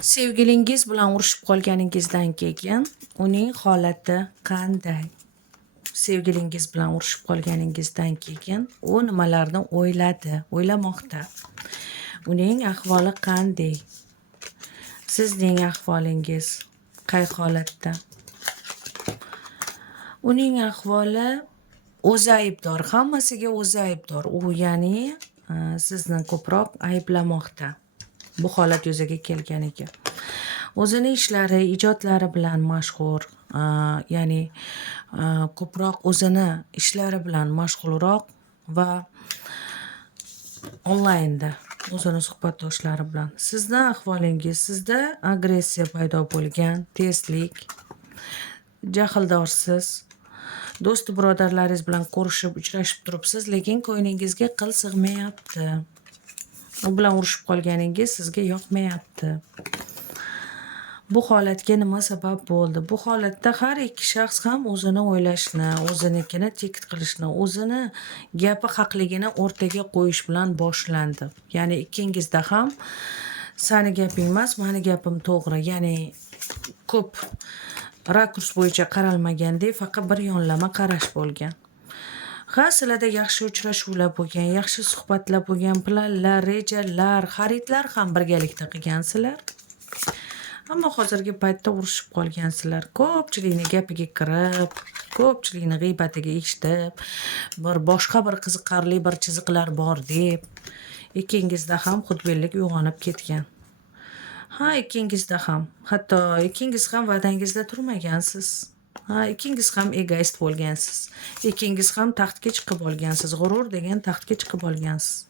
Sevgilingiz bilan urushib qolganingizdan keyin uning holati qanday? Sevgilingiz bilan urushib qolganingizdan keyin u nimalarni o'ylamoqda? Uning ahvoli qanday? Sizning ahvolingiz qay holatda? Uning ahvoli o'zi aybdor, hammasiga o'zi aybdor. U ya'ni sizni ko'proq ayblamoqda. Bu holat yuzaga kelganiga. O'zini ishlari, ijodlari bilan mashhur, ya'ni ko'proq o'zini ishlari bilan mashg'ulroq va onlaynda o'zini suhbatdoshlari bilan. Sizni ahvolingiz, sizda agressiya paydo bo'lgan, tezlik, jahldorsiz, do'st birodarlaringiz bilan ko'rishib, uchrashib turibsiz, lekin ko'nglingizga qil sig'mayapti. U bilan urushib qolganingiz sizga yoqmayapti. Bu holatga nima sabab bo'ldi? Bu holatda har ikki shaxs ham o'zini o'ylashni, o'zinikini tekt qilishni, o'zini gapi haqligini o'rtaga qo'yish bilan boshlandi. Ya'ni ikkingizda ham sani gaping emas, mani gapim to'g'ri. Ya'ni ko'p rakurs bo'yicha qaralmagandek, faqat bir yonlama qarash bo'lgan. Sizlarda yaxshi uchrashuvlar bo'lgan, yaxshi suhbatlar bo'lgan, planlar, rejalar, xaridlar ham birgalikda qilgansizlar. Ammo hozirgi paytda urushib qolgansizlar. Ko'pchilikning gapiga kirib, ko'pchilikning g'iybatini eshitib, boshqa bir qiziqarli bir chiziqlar bor deb, ikkingizda ham xudbinlik uyg'onib ketgan. Ikkingizda ham, hatto ikkingiz ham va'dangizda turmagansiz. Ikkingiz ham egoist bo'lgansiz. Ikkingiz ham taxtga chiqib olgansiz. G'urur degan taxtga chiqib olgansiz.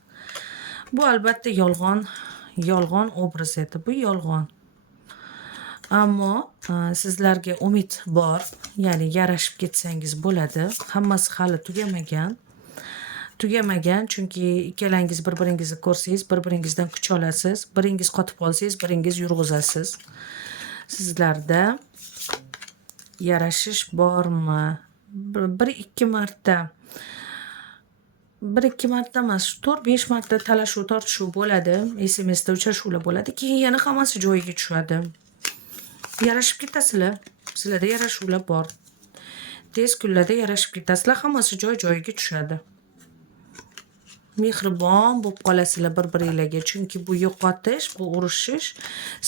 Bu albatta yolg'on obraz edi. Bu yolg'on. Ammo sizlarga umid bor, ya'ni yarashib ketsangiz bo'ladi. Hammasi hali tugamagan, chunki ikkalangiz bir-biringizni ko'rsangiz, bir-biringizdan kuch olasiz. Biringiz qotib qolsangiz, biringiz yurg'izasiz. Sizlarda yarashish bormi? Bir-ikki marta emas, 4-5 marta talashuv, tortishuv bo'ladi. SMSda uchrashuvlar bo'ladi. Keyin yana hammasi joyiga tushadi. Yarashib ketasizlar. Sizlarda yarashuvlar bor. Tez kunlarda yarashib ketasizlar, hammasi joy-joyiga tushadi. Mehribon bo'lib qolasizlar bir-biringizga, chunki bu yo'qotish, bu urushish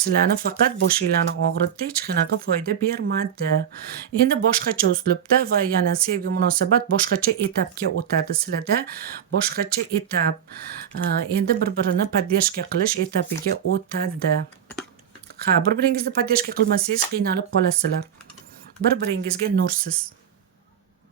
sizlarni faqat boshinglarni og'ritdi, hech qanaqa foyda bermadi. Endi boshqacha uslubda va yana sevgi munosabat boshqacha etapga o'tadi. Sizlarda boshqacha etap, endi bir-birini podдержка qilish etapiga o'tadi. Bir-biringizni podдержка qilmasangiz qiynalib qolasizlar. Bir-biringizga nursiz.